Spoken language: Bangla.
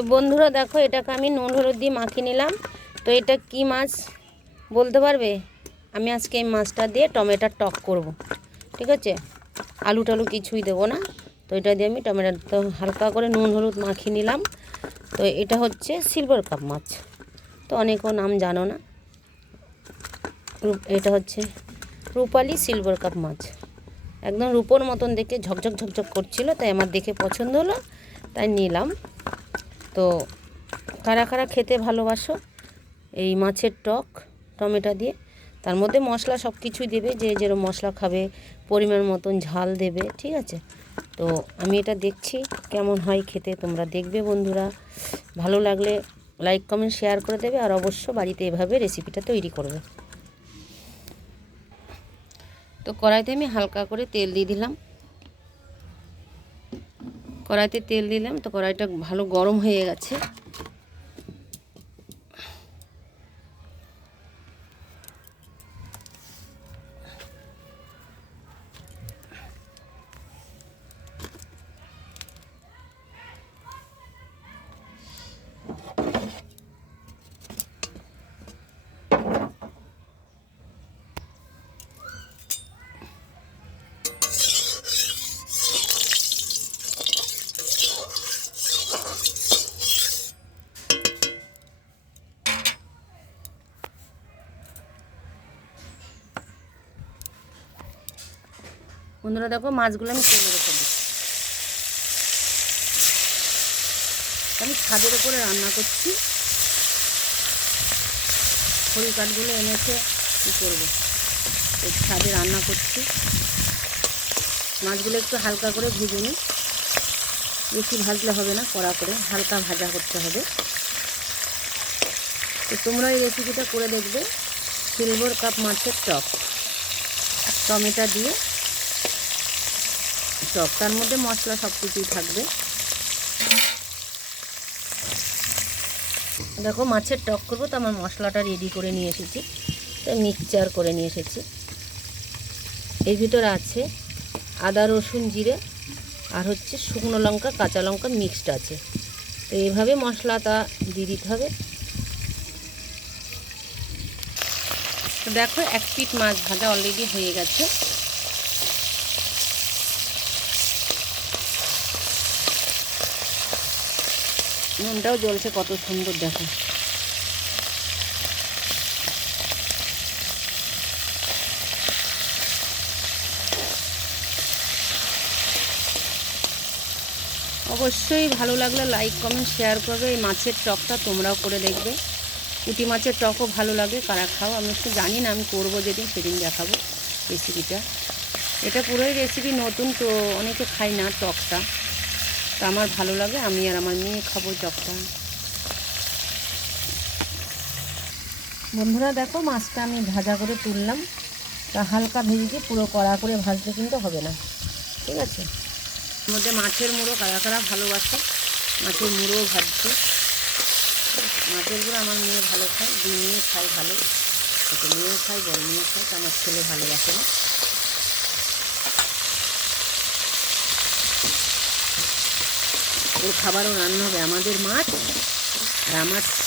তো বন্ধুরা দেখো, এটাকে আমি নুন হলুদ দিয়ে মাখিয়ে নিলাম। তো এটা কি মাছ বলতে পারবে? আমি আজকে এই মাছটা দিয়ে টমেটোর টক করব, ঠিক আছে? আলু টালু কিছুই দেবো না। তো এটা দিয়ে আমি টমেটো হালকা করে নুন হলুদ মাখিয়ে নিলাম। তো এটা হচ্ছে সিলভার কাপ মাছ, তো অনেকেও নাম জানো না। এটা হচ্ছে রূপালি সিলভার কাপ মাছ, একদম রূপোর মতন দেখে ঝকঝক ঝকঝক করছিল, তাই আমার দেখে পছন্দ হলো, তাই নিলাম। তো কারা কারা খেতে ভালোবাসো এই মাছের টক টমেটো দিয়ে? তার মধ্যে মশলা সব কিছুই দেবে, যে যেরকম মশলা খাবে পরিমাণ মতন ঝাল দেবে, ঠিক আছে? তো আমি এটা দেখছি কেমন হয় খেতে, তোমরা দেখবে বন্ধুরা। ভালো লাগলে লাইক কমেন্ট শেয়ার করে দেবে, আর অবশ্য বাড়িতে এভাবে রেসিপিটা তৈরি করবে। তো কড়াইতে আমি হালকা করে তেল দিয়ে দিলাম। কড়াইতে তেল দিলাম, তো কড়াইটা ভালো গরম হয়ে গেছে। বন্ধুরা দেখো, মাছগুলো আমি তেলের উপর দিচ্ছি। আমি ছাদের উপরে রান্না করছি, খড়ি কাঠগুলো এনেছে, কী করবো, এই ছাদে রান্না করছি। মাছগুলো একটু হালকা করে ভেজে নিই, বেশি ভাজলে হবে না, কড়া করে হালকা ভাজা করতে হবে। তো তোমরা এই রেসিপিটা করে দেখবে, সিলভার কাপ মাছের টক টমেটো দিয়ে টক, তার মধ্যে মশলা সব কিছুই থাকবে। দেখো, মাছের টক করবো, তো আমার মশলাটা রেডি করে নিয়ে এসেছি, তো মিক্সচার করে নিয়ে এসেছি। এর ভিতরে আছে আদা রসুন জিরে আর হচ্ছে শুকনো লঙ্কা কাঁচা লঙ্কা মিক্সড আছে। তো এইভাবে মশলাটা দিয়ে দিতে হবে। তো দেখো, এক পিঠ মাছ ভাজা অলরেডি হয়ে গেছে। নুনটাও জ্বলছে কত সুন্দর, দেখো। অবশ্যই ভালো লাগলে লাইক কমেন্ট শেয়ার করবে। এই মাছের টকটা তোমরাও করে দেখবে। পুঁটি মাছের টকও ভালো লাগে, কারা খাও আমি তো জানি না, আমি করবো যেদিন সেদিন দেখাবো রেসিপিটা। এটা পুরোই রেসিপি নতুন, তো অনেকে খাই না টকটা, তো আমার ভালো লাগে, আমি আর আমার মেয়ে খাবো টকটা। বন্ধুরা দেখো, মাছটা আমি ভাজা করে তুললাম, তা হালকা ভেজেছি, পুরো কড়া করে ভাজলে কিন্তু হবে না, ঠিক আছে? এর মধ্যে মাছের মুড়ো কারা কারা ভালোবাসে, মাছের মুড়োও ভাজছি। মাছের গুঁড়ো আমার মেয়ে ভালো খায়, দুই মেয়ে খায় ভালো, ছোটো মেয়েও খায় বড় মেয়েও খায়, তো আমার ছেলে ভালোবাসে না। ওর খাবারও রান্না হবে, আমাদের মাছ আর আমার